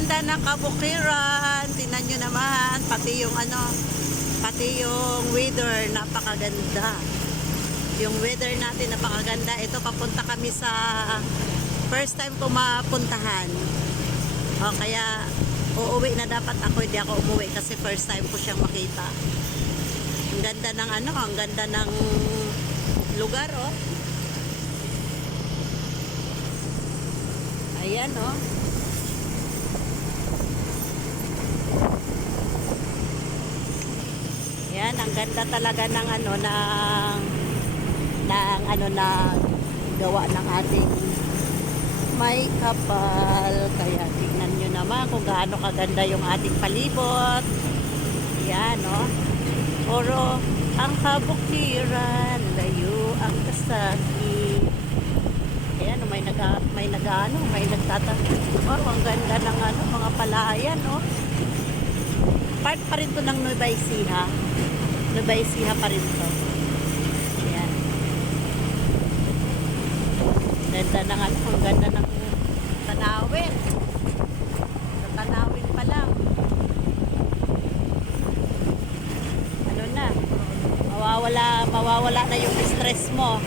ganda ng kabukiran. Tingnan nyo naman, pati yung weather, napakaganda. Yung weather natin napakaganda. Ito, papunta kami sa first time ko mapuntahan. O, kaya uuwi na dapat ako, hindi ako umuwi kasi first time ko siyang makita. Ang ganda ng ang ganda ng lugar, oh. Ayan, oh. Yan, ang ganda talaga ng na gawa ng ating may kapal. Kaya tingnan nyo naman kung gaano kaganda yung ating palibot. Yan, no? Puro ang kabukiran, layo ang kasagi. Ayan, may nagtatanong. Oh, ang ganda ng mga palayan, no? Part pa rin to ng Nueva Ecija. Nueva Ecija pa rin to. Ayan. Ganda ng ang ganda ng tanawin. Sa tanawin pa lang. Mawawala na yung stress mo.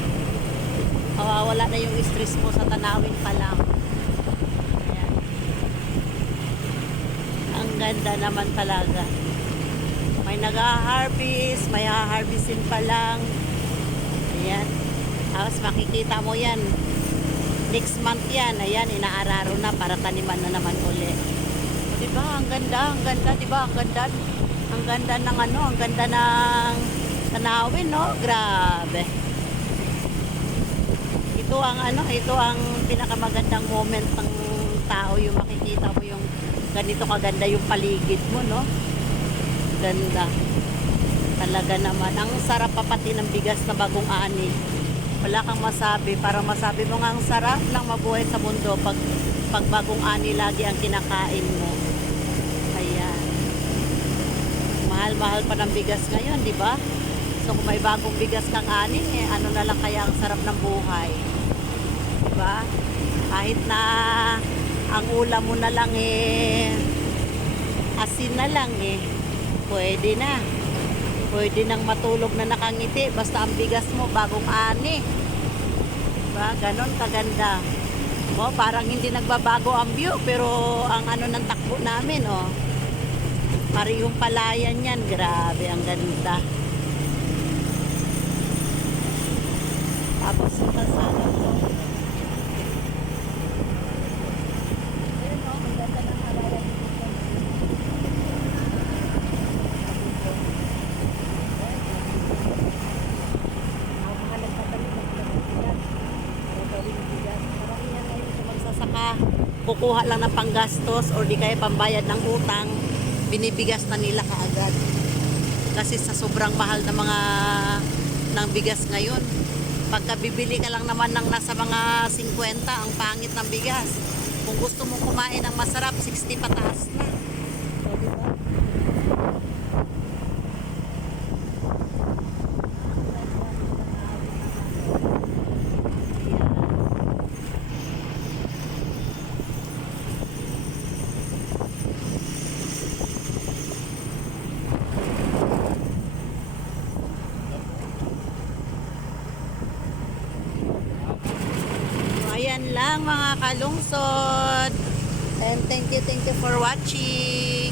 Mawawala na yung stress mo sa tanawin pa lang. Ayan. Ang ganda naman talaga. May nag-harvest, may ha-harvestin pa lang. Ayan. Tapos makikita mo yan. Next month yan. Ayan, inaararo na para taniman na naman uli. O, diba? Ang ganda, diba? Ang ganda ng ang ganda ng tanawin, no? Grabe. Ito ang pinakamagandang moment ng tao, yung makikita mo yung ganito kaganda yung paligid mo, no? Ganda. Talaga naman. Ang sarap pa pati ng bigas na bagong ani. Wala kang masabi. Para masabi mo nga ang sarap lang mabuhay sa mundo pag bagong ani lagi ang kinakain mo. Ayan. Mahal-mahal pa ng bigas ngayon, di ba? So kung may bagong bigas kang ani, ano na lang kaya ang sarap ng buhay. Diba? Kahit na ang ulam mo na lang asin na lang pwede na. Pwede nang matulog na nakangiti basta ang bigas mo bagong ani. Diba? Ganon kaganda. O, parang hindi nagbabago ang view pero ang ng takbo namin, parehong palayan yan. Grabe, ang ganda. Tapos ito sana ito. Ayun, ang ganda ng halalan dito. Mga nagtatanim ng bigas. Para gawin ng bigas. Parang yan ngayon sa magsasaka. Kukuha lang ng panggastos or di kaya pambayad ng utang. Binibigas na nila kaagad. Kasi sa sobrang mahal na ng bigas ngayon. Pagka bibili ka lang naman ng nasa mga 50, ang pangit ng bigas. Kung gusto mo kumain ng masarap, 60 pataas na. So, diba? Ayan lang mga kalungsod. And thank you for watching.